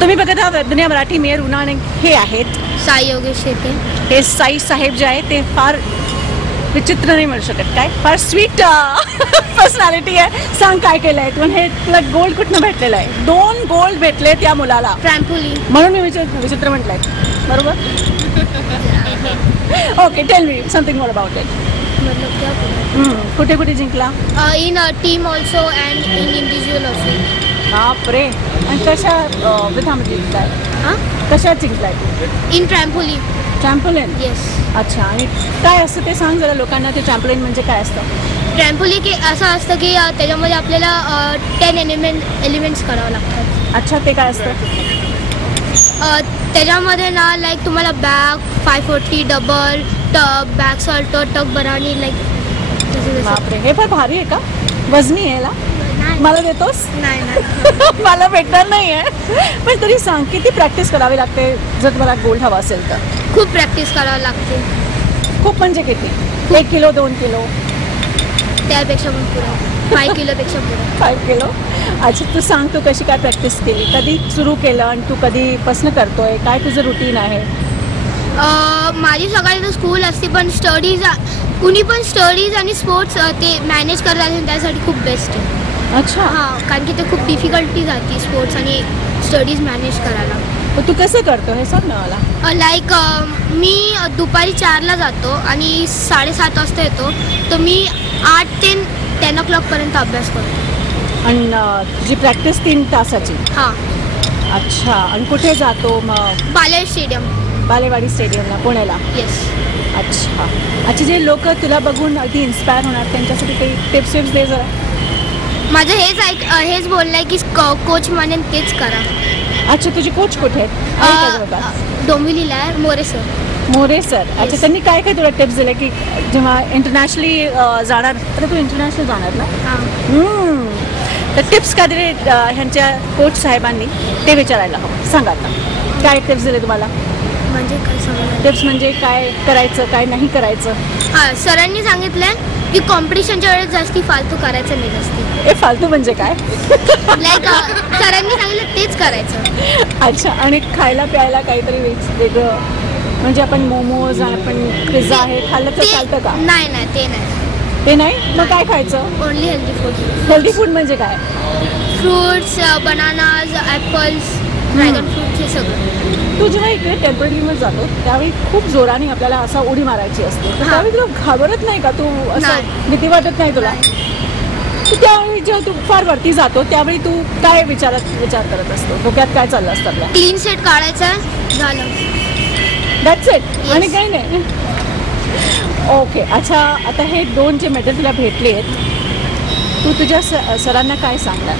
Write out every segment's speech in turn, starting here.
तुम्ही बघत आहात वेबदुनिया मराठी. मेयर उना आणि हे आहेत साई योगेश शेटे. हे साई साहेब जे आहे ते फार विचित्र नाही म्हणू शकत, काय फार स्वीट पर्सनॅलिटी आहे. सांग काय केलं आहे तू? हे तुला गोल्ड कुठनं भेटलेलं आहे? 2 गोल्ड भेटले त्या मुलाला, ट्रॅम्पोलिन. म्हणून मी विचित्र म्हटलंय, बरोबर? Okay, tell me something more about it. मतलब क्या? कुठे कुठे जिंकला? In team also and in individual also. बापरे. आणि कशा विधामध्ये जिंकलाय? कशा जिंकलाय? In trampoline. ट्रॅम्पोलिन? येस. अच्छा. आणि काय असतं ते सांग जरा लोकांना, ते ट्रॅम्पोलिन म्हणजे काय असतं? ट्रॅम्पोलिन की असं असतं की त्याच्यामध्ये आपल्याला 10 एलिमेंट्स करावं लागतात. अच्छा, ते काय असतं? त्याच्यामध्ये ना लाईक तुम्हाला back 540 double tub back salt टक बराणी लाईक. बापरे, हे फार भारी आहे का? वजनी आहे ना? मला देतोस? नाही. मला भेटणार नाही आहे. पण तरी सांग, किती प्रॅक्टिस करावी लागते जर तुम्हाला गोल्ड हवा असेल तर? खूप प्रॅक्टिस करावं लागते. खूप म्हणजे किती? 1 किलो 2 किलो? त्यापेक्षा पण पुढं 5 किलोपेक्षा पुढं. 5 किलो. अच्छा, तू सांग, तू कशी काय प्रॅक्टिस केली? कधी सुरू केलं आणि तू कधीपासून करतोय? काय तुझं रुटीन आहे? माझी सकाळी तर स्कूल असते, पण स्टडीज कुणी पण स्टडीज आणि स्पोर्ट्स ते मॅनेज करत असेल त्यासाठी खूप बेस्ट आहे. अच्छा. हां, कारण की ते खूप डिफिकल्टी जाते स्पोर्ट्स आणि स्टडीज मॅनेज करायला. तू कसं करतो हे सांग ना मला. लाईक मी दुपारी 4ला जातो आणि 7:30 वाजता येतो. तर मी 8 ते 10 o'clockपर्यंत अभ्यास करतो. आणि तुझी प्रॅक्टिस 3 तासाची? हां. अच्छा. आणि कुठे जातो मग? बालेवाडी स्टेडियम. बालेवाडी स्टेडियमला, पुण्याला? येस. अच्छा. अच्छा, जे लोक तुला बघून अगदी इन्स्पायर होणार त्यांच्यासाठी काही टिप्स दे जरा. माझं हेच बोलणं आहे की कोच म्हणेन तेच करा. अच्छा, तुझे कोच कुठे आहेत? डोंबिवलीला आहे, मोरे सर. मोरे सर. अच्छा, त्यांनी काय काय तुला टिप्स दिल्या की जेव्हा इंटरनॅशनली जाणार, तर तू इंटरनॅशनल जाणार ना? हां. तर टिप्स काय दिले ह्यांच्या कोच साहेबांनी ते विचारायला हवं. सांगा आता, काय टिप्स दिले तुम्हाला? म्हणजे काय सांगणार? टिप्स म्हणजे काय करायचं, काय नाही करायचं? हां, सरांनी सांगितलं की कॉम्पिटिशनच्या वेळेस जास्ती फालतू करायचं नाही जास्ती. हे फालतू म्हणजे काय? लाईक सरांनी सांगितलं तेच करायचं. अच्छा. आणि खायला प्यायला काहीतरी वेगळं, म्हणजे आपण मोमोज, आपण पिझ्झा हे खाल्लं तर चालतं का? नाही, ते नाही. ते नाही? मग काय खायचं? Only healthy food. Healthy food म्हणजे काय? Fruits, bananas, apples, dragon fruits, हे सगळं. तू जेव्हा इकडे टेम्पररीमध्ये जातो त्यावेळी खूप जोराने आपल्याला असा उडी मारायची असते, तर त्यावेळी तुला घाबरत नाही का? तू असं भीती वाटत नाही तुला? त्यावेळी जेव्हा तू फार वरती जातो त्यावेळी तू काय विचार करत असतो? डोक्यात काय चाललं असतं आपल्या? क्लीन सेट काढायचा, झालं. That's it. आणि काही नाही. ओके. अच्छा, आता हे 2 जे मेडल तुला भेटले आहेत, तू तुझ्या सरांना काय सांगणार?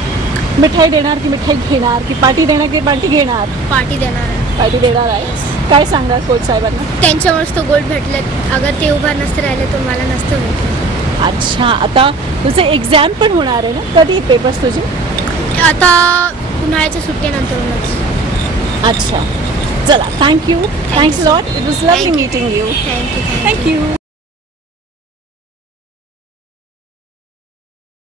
मिठाई देणार की मिठाई घेणार, की पार्टी देणार की पार्टी घेणार? पार्टी देणार आहे. पार्टी देणार आहे. काय सांगणार कोच साहेबांना? त्यांच्यामुळेच तो गोल्ड भेटलेत. अगर ते उभा नसते राहिले तर मला नसतं भेटलं. अच्छा. आता तुझे एक्झाम पण होणार आहे ना? कधी पेपर्स तुझे? आता उन्हाळ्याच्या सुट्ट्यानंतरच. अच्छा. चला, thank you. Thanks lot. It was lovely meeting you. Thank you. Thank you.